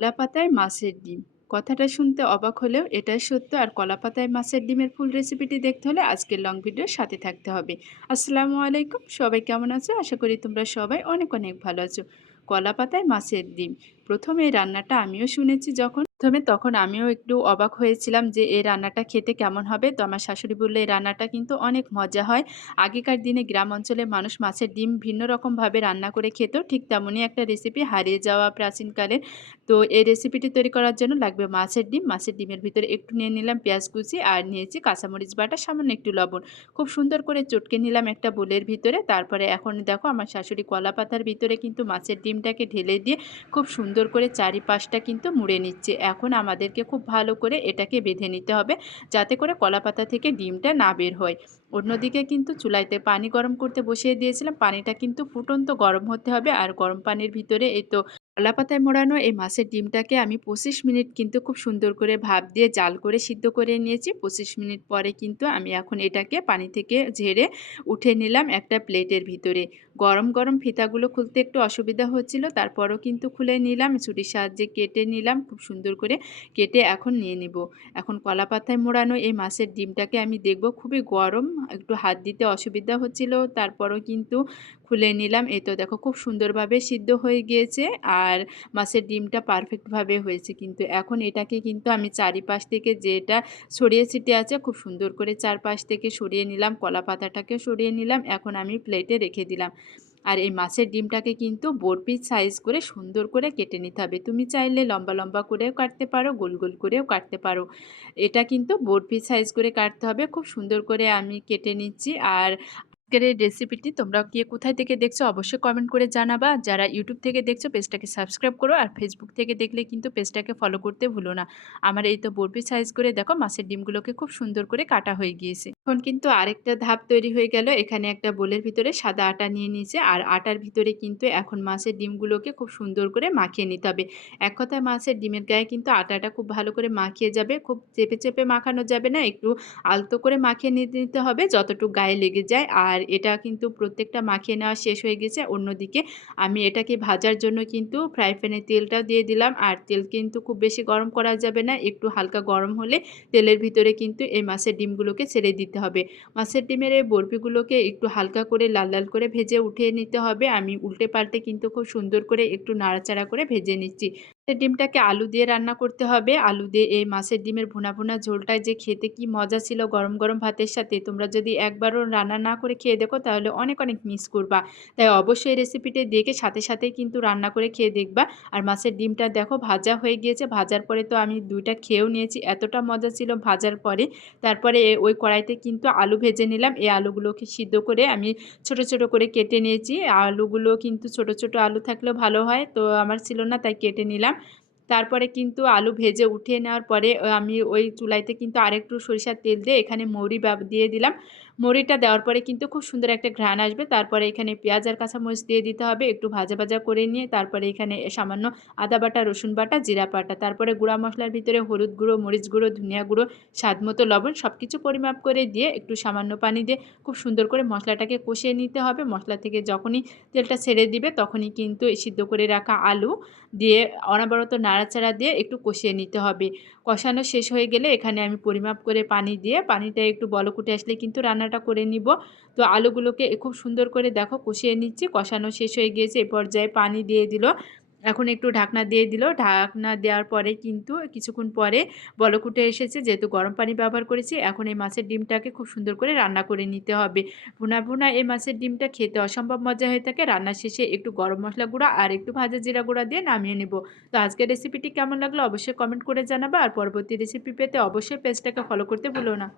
কলাপাতায় মাছের ডিম। কথাটা শুনতে অবাক হলেও এটাই সত্য আর কলাপাতায় মাছের ডিমের ফুল রেসিপিটি দেখতে হলে আজকের লং ভিডিওর সাথে থাকতে হবে। আসসালামু আলাইকুম, সবাই কেমন আছো? আশা করি তোমরা সবাই অনেক অনেক ভালো আছো। কলাপাতায় মাছের ডিম। প্রথমে রান্নাটা আমিও শুনেছি যখন প্রথমে তখন আমিও একটু অবাক হয়েছিলাম যে এই রান্নাটা খেতে কেমন হবে? তো আমার শাশুড়ি বললে এই রান্নাটা কিন্তু অনেক মজা হয়। আগেকার দিনে গ্রাম অঞ্চলে মানুষ মাছের ডিম ভিন্ন রকমভাবে রান্না করে খেত, ঠিক তেমনই একটা রেসিপি হারিয়ে যাওয়া প্রাচীনকালে তো এই রেসিপিটি তৈরি করার জন্য লাগবে মাছের ডিম। মাছের ডিমের ভিতরে একটু নিয়ে নিলাম পেঁয়াজ কুচি আর নিয়েছি কাঁচামরিচ বাটা, সামান্য একটু লবণ। খুব সুন্দর করে চটকে নিলাম একটা বোলের ভিতরে। তারপরে এখন দেখো আমার শাশুড়ি কলা পাতার ভিতরে কিন্তু মাছের ডিমটাকে ঢেলে দিয়ে খুব সুন্দর করে চারিপাশটা কিন্তু মুড়ে নিচ্ছে। এখন আমাদেরকে খুব ভালো করে এটাকে বেঁধে নিতে হবে যাতে করে কলা পাতা থেকে ডিমটা না বের হয়। অন্যদিকে কিন্তু চুলাইতে পানি গরম করতে বসিয়ে দিয়েছিলাম। পানিটা কিন্তু ফুটন্ত গরম হতে হবে আর গরম পানির ভিতরে এই তো কলা পাতায় মোড়ানো এই মাছের ডিমটাকে আমি পঁচিশ মিনিট কিন্তু খুব সুন্দর করে ভাপ দিয়ে জাল করে সিদ্ধ করে নিয়েছি। পঁচিশ মিনিট পরে কিন্তু আমি এখন এটাকে পানি থেকে ঝেড়ে উঠে নিলাম একটা প্লেটের ভিতরে। গরম গরম ফিতাগুলো খুলতে একটু অসুবিধা হচ্ছিল, তারপরও কিন্তু খুলে নিলাম, ছুরির সাহায্যে কেটে নিলাম, খুব সুন্দর করে কেটে এখন নিয়ে নিব। এখন কলা পাতায় মোড়ানো এই মাছের ডিমটাকে আমি দেখব, খুবই গরম, একটু হাত দিতে অসুবিধা হচ্ছিল, তারপরও কিন্তু খুলে নিলাম। এই তো দেখো, খুব সুন্দরভাবে সিদ্ধ হয়ে গিয়েছে আর মাছের ডিমটা পারফেক্টভাবে হয়েছে কিন্তু। এখন এটাকে কিন্তু আমি চারিপাশ থেকে যেটা ছড়িয়ে ছিটে আছে, খুব সুন্দর করে চারপাশ থেকে সরিয়ে নিলাম কলা পাতাটাকে সরিয়ে নিলাম, এখন আমি প্লেটে রেখে দিলাম। আর এই মাছের ডিমটাকে কিন্তু বরপিস সাইজ করে সুন্দর করে কেটে নিতে হবে। তুমি চাইলে লম্বা লম্বা করেও কাটতে পারো, গোল গোল করেও কাটতে পারো। এটা কিন্তু বরপিস সাইজ করে কাটতে হবে। খুব সুন্দর করে আমি কেটে নিচ্ছি। আর আজকের এই রেসিপিটি তোমরা কে কোথায় থেকে দেখছ অবশ্যই কমেন্ট করে জানাবা। যারা ইউটিউব থেকে দেখছ পেজটাকে সাবস্ক্রাইব করো আর ফেসবুক থেকে দেখলে কিন্তু পেজটাকে ফলো করতে ভুলো না। আমার এই তো বরফি সাইজ করে দেখো, মাছের ডিমগুলোকে খুব সুন্দর করে কাটা হয়ে গিয়েছে। এখন কিন্তু আরেকটা ধাপ তৈরি হয়ে গেল। এখানে একটা বোলের ভিতরে সাদা আটা নিয়ে নিয়েছে আর আটার ভিতরে কিন্তু এখন মাছের ডিমগুলোকে খুব সুন্দর করে মাখিয়ে নিতে হবে। এক কথায় মাছের ডিমের গায়ে কিন্তু আটাটা খুব ভালো করে মাখিয়ে যাবে, খুব চেপে চেপে মাখানো যাবে না, একটু আলতো করে মাখিয়ে নিতে হবে যতটুকু গায়ে লেগে যায়। আর আর এটা কিন্তু প্রত্যেকটা মাখিয়ে নেওয়া শেষ হয়ে গেছে। অন্যদিকে আমি এটাকে ভাজার জন্য কিন্তু ফ্রাই প্যানে তেলটাও দিয়ে দিলাম। আর তেল কিন্তু খুব বেশি গরম করা যাবে না। একটু হালকা গরম হলে তেলের ভিতরে কিন্তু এই মাছের ডিমগুলোকে ছেড়ে দিতে হবে। মাছের ডিমের এই বরফিগুলোকে একটু হালকা করে লাল লাল করে ভেজে উঠিয়ে নিতে হবে। আমি উল্টে পাল্টে কিন্তু খুব সুন্দর করে একটু নাড়াচাড়া করে ভেজে নিচ্ছি। ডিমটাকে আলু দিয়ে রান্না করতে হবে। আলু দিয়ে এই মাছের ডিমের ভুনা ভুনা ঝোলটায় যে খেতে কি মজা ছিল গরম গরম ভাতের সাথে, তোমরা যদি একবারও রান্না না করে খেয়ে দেখো তাহলে অনেক অনেক মিস করবা। তাই অবশ্যই রেসিপিটি দেখে সাথে সাথে কিন্তু রান্না করে খেয়ে দেখবা। আর মাছের ডিমটা দেখো ভাজা হয়ে গিয়েছে, ভাজার পরে তো আমি দুইটা খেয়েও নিয়েছি, এতটা মজা ছিল ভাজার পরে। তারপরে ওই কড়াইতে কিন্তু আলু ভেজে নিলাম, এই আলুগুলোকে সিদ্ধ করে আমি ছোট ছোট করে কেটে নিয়েছি। আলুগুলো কিন্তু ছোট ছোট আলু থাকলেও ভালো হয়, তো আমার ছিল না তাই কেটে নিলাম। তারপরে কিন্তু আলু ভেজে উঠিয়ে নেওয়ার পরে আমি ওই চুলাইতে কিন্তু আরেকটু সরিষার তেল দিয়ে এখানে মৌরি দিয়ে দিলাম। মৌরিটা দেওয়ার পরে কিন্তু খুব সুন্দর একটা ঘ্রাণ আসবে। তারপরে এখানে পেঁয়াজ আর কাঁচামরিচ দিয়ে দিতে হবে। একটু ভাজা ভাজা করে নিয়ে তারপরে এখানে সামান্য আদা বাটা, রসুন বাটা, জিরা বাটা, তারপরে গুঁড়া মশলার ভিতরে হলুদ গুঁড়ো, মরিচ গুঁড়ো, ধনিয়া গুঁড়ো, স্বাদ মতো লবণ সব কিছু পরিমাপ করে দিয়ে একটু সামান্য পানি দিয়ে খুব সুন্দর করে মশলাটাকে কষিয়ে নিতে হবে। মশলা থেকে যখনই তেলটা ছেড়ে দিবে তখনই কিন্তু সিদ্ধ করে রাখা আলু দিয়ে অনাবরত নাড়াচাড়া দিয়ে একটু কষিয়ে নিতে হবে। কষানো শেষ হয়ে গেলে এখানে আমি পরিমাপ করে পানি দিয়ে, পানিটা একটু বলকুটে আসলে কিন্তু রান্নাটা করে নিব। তো আলুগুলোকে খুব সুন্দর করে দেখো কষিয়ে নিচ্ছি, কষানো শেষ হয়ে গিয়েছে, এ পর্যায়ে পানি দিয়ে দিল। এখন একটু ঢাকনা দিয়ে দিল। ঢাকনা দেওয়ার পরে কিন্তু কিছুক্ষণ পরে বলকুটে এসেছে, যেহেতু গরম পানি ব্যবহার করেছি, এখন এই মাছের ডিমটাকে খুব সুন্দর করে রান্না করে নিতে হবে। ভুনা ভুনা এই মাছের ডিমটা খেতে অসম্ভব মজা হয়ে থাকে। রান্নার শেষে একটু গরম মশলা গুঁড়া আর একটু ভাজা জিরা গুঁড়া দিয়ে নামিয়ে নেব। তো আজকের রেসিপিটি কেমন লাগল অবশ্যই কমেন্ট করে জানাবে। আর পরবর্তী রেসিপি পেতে অবশ্যই পেজটাকে ফলো করতে ভুলো না।